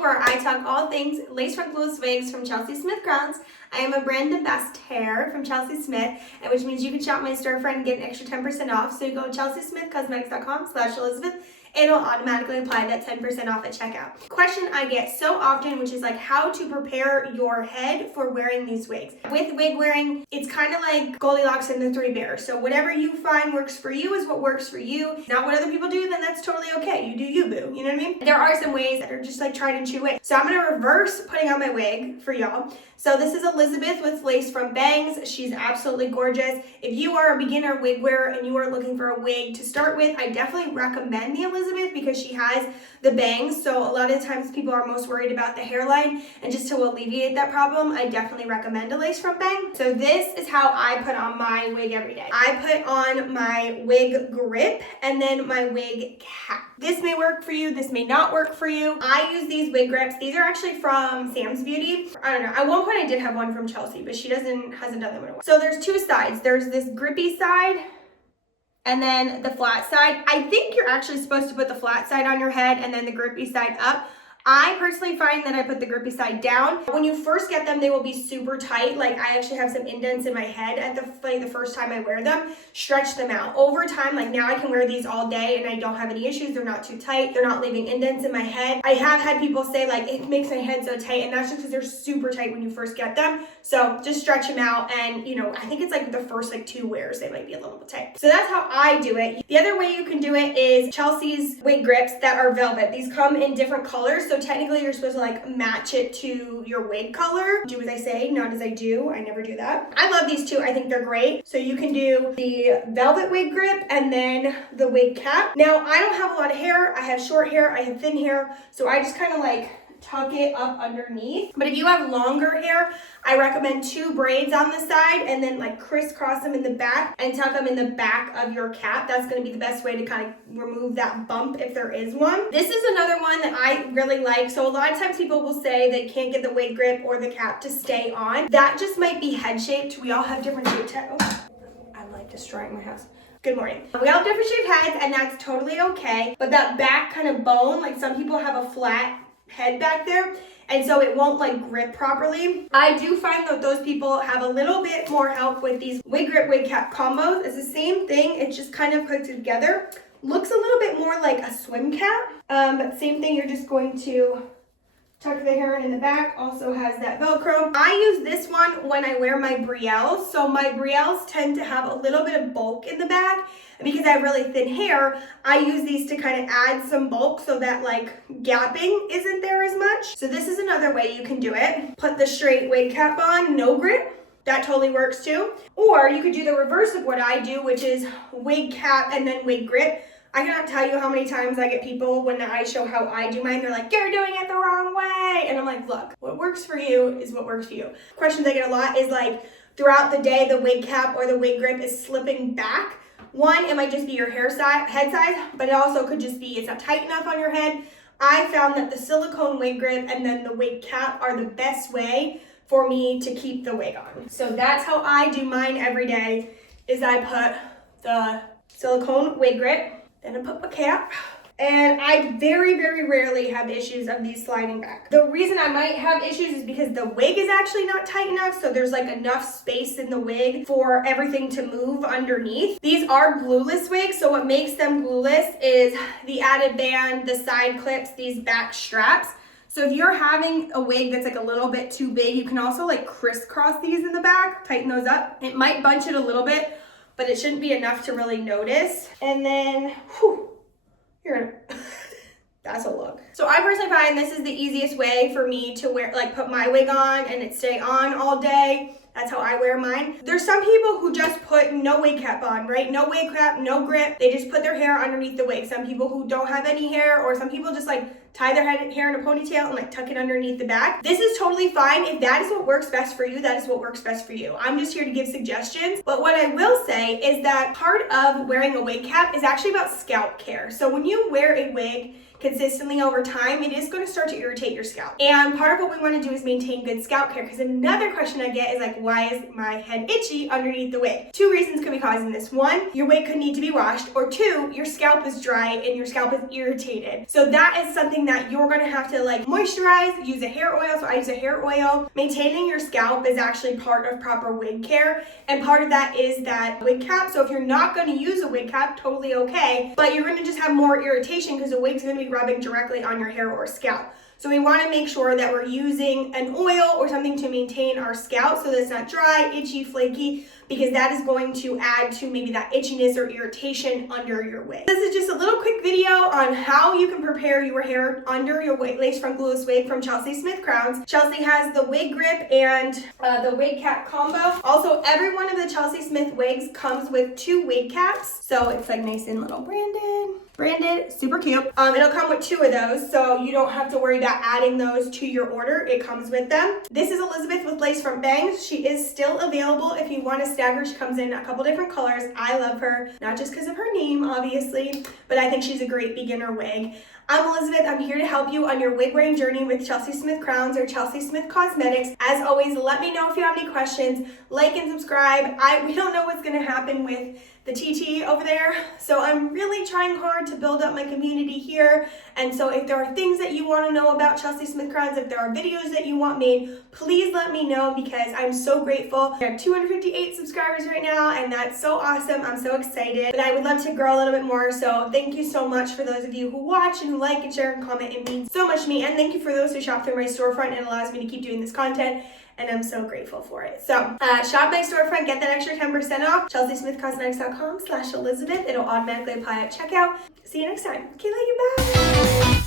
channel where I talk all things lace front glueless wigs from Chelsey Smith Crowns. I am a brand ambassador from Chelsey Smith, which means you can shop my storefront and get an extra 10% off. So you go to chelseysmithcosmetics.com/Elizabeth. It'll automatically apply that 10% off at checkout. Question I get so often, which is like how to prepare your head for wearing these wigs. With wig wearing, it's kind of like Goldilocks and the Three Bears. So whatever you find works for you is what works for you. Not what other people do, then that's totally okay. You do you, boo. You know what I mean? There are some ways that are just like tried and true ways. So I'm gonna reverse putting on my wig for y'all. So this is Elizabeth with lace front bangs. She's absolutely gorgeous. If you are a beginner wig wearer and you are looking for a wig to start with, I definitely recommend the Elizabeth because she has the bangs. So a lot of times people are most worried about the hairline, and just to alleviate that problem, I definitely recommend a lace front bang. So this is how I put on my wig every day. I put on my wig grip and then my wig cap. This may work for you, this may not work for you. I use these wig grips. These are actually from Sam's Beauty. I don't know, at one point I did have one from Chelsey, but she hasn't done them in a while. So there's two sides. There's this grippy side and then the flat side. I think you're actually supposed to put the flat side on your head and then the grippy side up. I personally find that I put the grippy side down. When you first get them, they will be super tight. Like I actually have some indents in my head at the first time I wear them. Stretch them out. Over time, like now I can wear these all day and I don't have any issues. They're not too tight. They're not leaving indents in my head. I have had people say like, it makes my head so tight, and that's just because they're super tight when you first get them. So just stretch them out, and you know, I think it's like the first like 2 wears, they might be a little bit tight. So that's how I do it. The other way you can do it is Chelsey's wig grips that are velvet. These come in different colors. So technically you're supposed to like match it to your wig color. Do as I say, not as I do. I never do that. I love these two. I think they're great. So you can do the velvet wig grip and then the wig cap. Now I don't have a lot of hair. I have short hair. I have thin hair. So I just kind of like tuck it up underneath. But if you have longer hair, I recommend 2 braids on the side and then like crisscross them in the back and tuck them in the back of your cap. That's going to be the best way to kind of remove that bump if there is one. This is another one that I really like. So a lot of times people will say they can't get the wig grip or the cap to stay on. That just might be head shaped. We all have different shaped heads. Oh, I'm like destroying my house. Good morning. We all have different shaped heads and that's totally okay. But that back kind of bone, like some people have a flat head back there, and so it won't like grip properly. I do find that those people have a little bit more help with these wig grip wig cap combos. It's the same thing, it's just kind of put together. Looks a little bit more like a swim cap, but same thing. You're just going to tuck the hair in the back. Also has that Velcro. I use this one when I wear my brielles. So my brielles tend to have a little bit of bulk in the back. And because I have really thin hair, I use these to kind of add some bulk so that like gapping isn't there as much. So this is another way you can do it. Put the straight wig cap on, no grip. That totally works too. Or you could do the reverse of what I do, which is wig cap and then wig grip. I cannot tell you how many times I get people when I show how I do mine, they're like, you're doing it the wrong way. And I'm like, look, what works for you is what works for you. Questions I get a lot is like, throughout the day, the wig cap or the wig grip is slipping back. One, it might just be your head size, but it also could just be it's not tight enough on your head. I found that the silicone wig grip and then the wig cap are the best way for me to keep the wig on. So that's how I do mine every day, is I put the silicone wig grip, then I put my cap, and I very, very rarely have issues of these sliding back. The reason I might have issues is because the wig is actually not tight enough, so there's like enough space in the wig for everything to move underneath. These are glueless wigs, so what makes them glueless is the added band, the side clips, these back straps. So if you're having a wig that's like a little bit too big, you can also like crisscross these in the back, tighten those up. It might bunch it a little bit, but it shouldn't be enough to really notice. And then, whew, you're gonna, that's a look. So I personally find this is the easiest way for me to wear, like put my wig on and it stay on all day. That's how I wear mine. There's some people who just put no wig cap on, right? No wig cap, no grip. They just put their hair underneath the wig. Some people who don't have any hair, or some people just like tie their hair in a ponytail and like tuck it underneath the back. This is totally fine. If that is what works best for you, that is what works best for you. I'm just here to give suggestions. But what I will say is that part of wearing a wig cap is actually about scalp care. So when you wear a wig, consistently over time, it is going to start to irritate your scalp. And part of what we want to do is maintain good scalp care, because another question I get is like, why is my head itchy underneath the wig? Two reasons could be causing this. One, your wig could need to be washed, or two, your scalp is dry and your scalp is irritated. So that is something that you're going to have to like moisturize, use a hair oil. So I use a hair oil. Maintaining your scalp is actually part of proper wig care, and part of that is that wig cap. So if you're not going to use a wig cap, totally okay, but you're going to just have more irritation because the wig's going to be rubbing directly on your hair or scalp. So we want to make sure that we're using an oil or something to maintain our scalp so that it's not dry, itchy, flaky, because that is going to add to maybe that itchiness or irritation under your wig. This is just a little quick video on how you can prepare your hair under your wig, lace front glueless wig from Chelsey Smith Crowns. Chelsey has the wig grip and the wig cap combo. Also, every one of the Chelsey Smith wigs comes with 2 wig caps. So it's like nice and little branded, super cute. It'll come with 2 of those, so you don't have to worry about adding those to your order. It comes with them. This is Elizabeth with lace front bangs. She is still available if you want to snag her. She comes in a couple different colors. I love her, not just because of her name, obviously, but I think she's a great beginner wig. I'm Elizabeth. I'm here to help you on your wig wearing journey with Chelsey Smith Crowns or Chelsey Smith Cosmetics. As always, let me know if you have any questions. Like and subscribe. We don't know what's going to happen with the TT over there, so I'm really trying hard to build up my community here. And so if there are things that you want to know about Chelsey Smith Crowns, if there are videos that you want made, please let me know, because I'm so grateful. We have 258 subscribers right now, and that's so awesome. I'm so excited, but I would love to grow a little bit more. So thank you so much for those of you who watch and who like and share and comment. It means so much to me. And thank you for those who shop through my storefront. It allows me to keep doing this content, and I'm so grateful for it. So shop my storefront, get that extra 10% off. ChelseySmithCosmetics.com/Elizabeth. It'll automatically apply at checkout. See you next time. Okay, love you, bye.